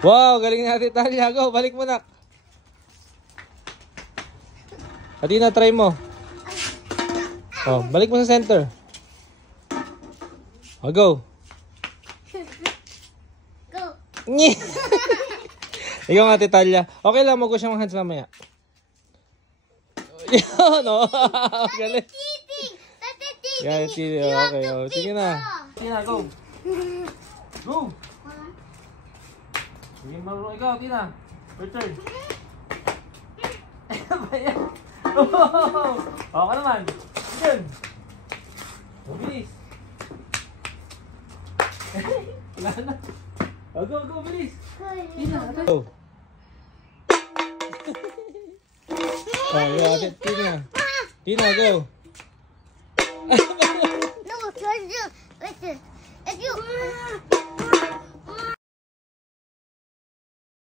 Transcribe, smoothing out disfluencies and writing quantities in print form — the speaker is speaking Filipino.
Wow, galing natin Talia. Go, balik mo nak. Atina, try mo. Oh, balik mo sa center. Oh, go. Go. Ikaw nga, Talia. Okay lang, mag-go siya mga hands mamaya. Yun, oh. Galing. Yan, titi. Okay, oh. Sige na. Sige na, go. Go. Sige, marunong ikaw, Tina. Return. Ano ba yan? Oo ka naman. Yun. Bilis. Wala na. Oh, go, go, bilis. Tina, go. Oh, yeah, Tina. Tina, go. No, listen. If you